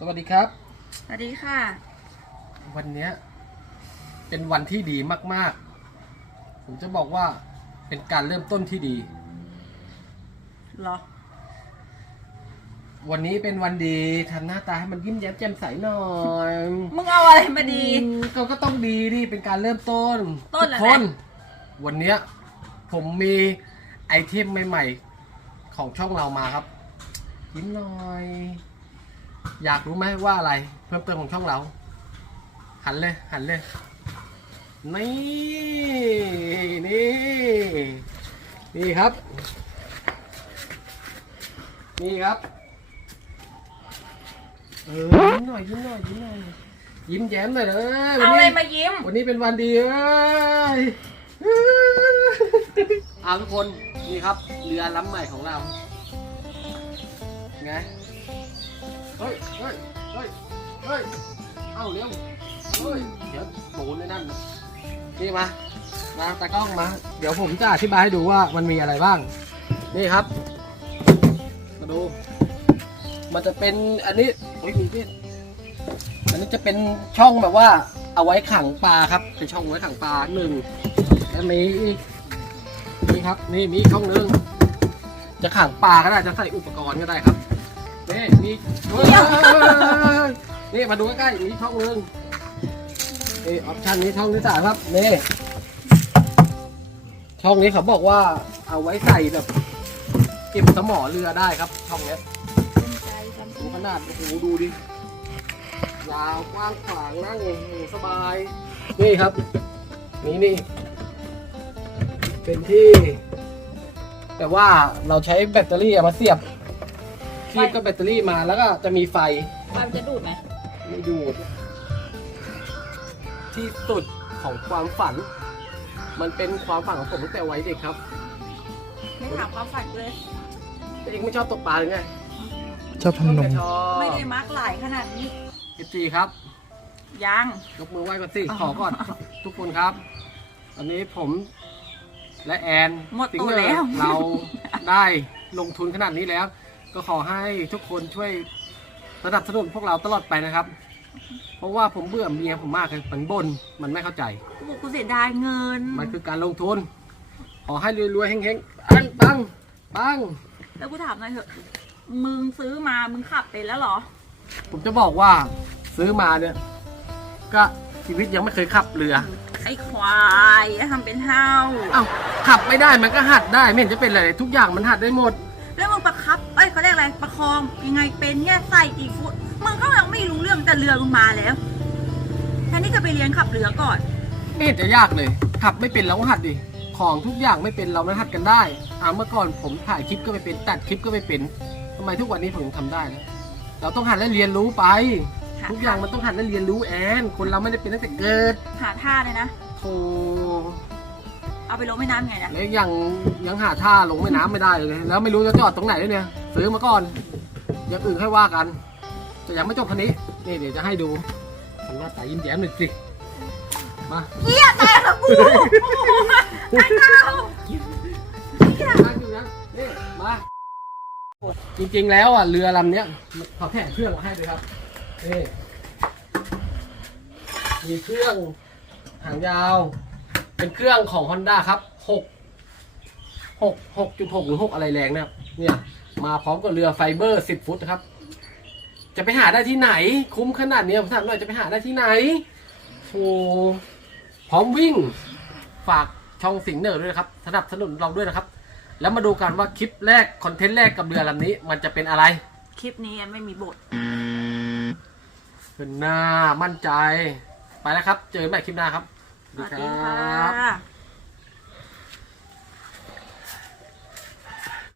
สวัสดีครับ สวัสดีค่ะ วันเนี้ยเป็นวันที่ดีมาก ๆ ผมจะบอกว่าเป็นการเริ่มต้นที่ดี เหรอ วันนี้เป็นวันดีทำหน้าตาให้มันยิ้มแย้มแจ่มใสหน่อยมึงเอาอะไรมาดี อืมก็ก็ต้องดีดิเป็นการเริ่มต้นต้นทุอะไรกคน วันเนี้ยผมมีไอเทมใหม่ ๆ ของช่องเรามาครับ ยิ้มหน่อย อยากรู้ไหมว่าอะไร เพิ่มเติมของช่องเรา หันเลย หันเลย นี่นี่ นี่ครับ นี่ครับ เออยิ้มหน่อยยิ้มหน่อยยิ้มหน่อยยิ้มแย้มหน่อยนะวันเอาอะไรนี้มายิ้ม วันนี้เป็นวันดีเอ้ยเอาทุกคน นี่ครับ เรือลำใหม่ของเรา ไง เฮ้ย เฮ้ย เฮ้ย เฮ้ย เอาเร็ว เฮ้ย เดี๋ยวโดนเลยนั่นนี่มา มาตากล้องมา เดี๋ยวผมจะอธิบายให้ดูว่ามันมีอะไรบ้าง นี่ครับ มาดู มันจะเป็นอันนี้โอ้ยมีพี่อันนี้จะเป็นช่องแบบว่าเอาไว้ขังปลาครับ เป็นช่องไว้ขังปลาหนึ่งแล้วมีอีกนี่ครับ นี่มีอีกช่องหนึ่งจะขังปลาก็ได้ จะใส่อุปกรณ์ก็ได้ครับ นี่มีเฮ้ยนี่มาดูใกล้ๆมีช่องหนึ่งนี่ออปชันนี้ช่องที่สามครับนี่ช่องนี้เขาบอกว่าเอาไว้ใส่แบบเก็บสมอเรือได้ครับช่องเนี้ยดูขนาดโอ้โหดูดิยาวกว้างขวางนั่งสบาย นี่ครับ นี่นี่ เป็นที่ แต่ว่าเราใช้แบตเตอรี่มาเสียบ เสียบกับแบตเตอรี่มาแล้วก็จะมีไฟความจะดูดไหมไม่ดูด ที่สุดของความฝัน มันเป็นความฝันของผมตั้งแต่วัยเด็กครับไม่ถามความฝันเลยแต่เองไม่ชอบตกปลาหรือไงชอบทำนมชอบไม่ได้มักหลายขนาดนี้เอฟซีครับ ยังยกมือไหว้ก่อนสิอ๋อขอก่อนทุกคนครับตอนนี้ผมและแอนหมดสิงตัวห์เนอแล้วร์เราได้ลงทุนขนาดนี้แล้ว ก็ขอให้ทุกคนช่วยสนับสนุนพวกเราตลอดไปนะครับ เพราะว่าผมเบื่อเมียผมมากเลยมันบ่นมันไม่เข้าใจ กูบอกกูเสียดายเงิน มันคือการลงทุน ขอให้รวยๆเฮงๆปังปังปังแล้วกูถามหน่อยเถอะ มึงซื้อมา มึงขับเป็นแล้วเหรอ ผมจะบอกว่าซื้อมาเนี่ย ก็ชีวิตยังไม่เคยขับเรือไอ้ควายทำเป็นเท่า เอ้าขับไม่ได้มันก็หัดได้ไม่เห็นจะเป็นอะไรทุกอย่างมันหัดได้หมด เอ้ยเขาเรียกอะไรประคองยังไงเป็นเนี่ยใส่กี่ฟุตมึงก็ยังไม่รู้เรื่องแต่เรือมึงมาแล้วแทนที่จะไปเรียนขับเรือก่อน ไม่เห็นจะยากเลย ขับไม่เป็นเราก็หัดดิ ของทุกอย่างไม่เป็นเรามันหัดกันได้อ่าเมื่อก่อนผมถ่ายคลิปก็ไม่เป็น ตัดคลิปก็ไม่เป็นทำไมทุกวันนี้ผมยังทำได้นะเราต้องหัดและเรียนรู้ไปหาทุกอย่างมันต้องหัดและเรียนรู้แอน คนเราไม่ได้เป็นตั้งแต่เกิดหาท่าเลยนะ โธ่เอาไปลงแม่น้ำไงนะแล้วยังยังหาท่าลงแม่น้ำไม่ได้เลย แล้วไม่รู้จะจอดตรงไหนด้วยเนี่ย ซื้อมาก่อน อย่างอื่นค่อยว่ากันแต่ยังไม่จบคันนี้ นี่เดี๋ยวจะให้ดูผมว่าตายิ้มแย้มหน่อยสิ มาเฮียตายกับกูไอ้เท่านั่งอยู่นะนี่มาจริงๆแล้วอะเรือลำเนี้ยเขาแถมเครื่องมาให้เลยครับนี่มีเครื่องหางยาว เป็นเครื่องของ Honda ครับหกหกหกจุดหกหรือหกอะไรแรงนะครับเนี่ย มาพร้อมกับเรือไฟเบอร์สิบฟุตนะครับ จะไปหาได้ที่ไหน คุ้มขนาดเนี้ยผมถามหน่อยจะไปหาได้ที่ไหนโอ้พร้อมวิ่งฝากช่องสิงห์เนอร์ด้วยนะครับสนับสนุนเราด้วยนะครับ แล้วมาดูกันว่าคลิปแรกคอนเทนต์แรกกับเรือลำนี้ มันจะเป็นอะไร คลิปนี้ไม่มีบทเป็นหน้ามั่นใจ ไปแล้วครับ เจอกันใหม่คลิปหน้าครับสวัสดีค่ะ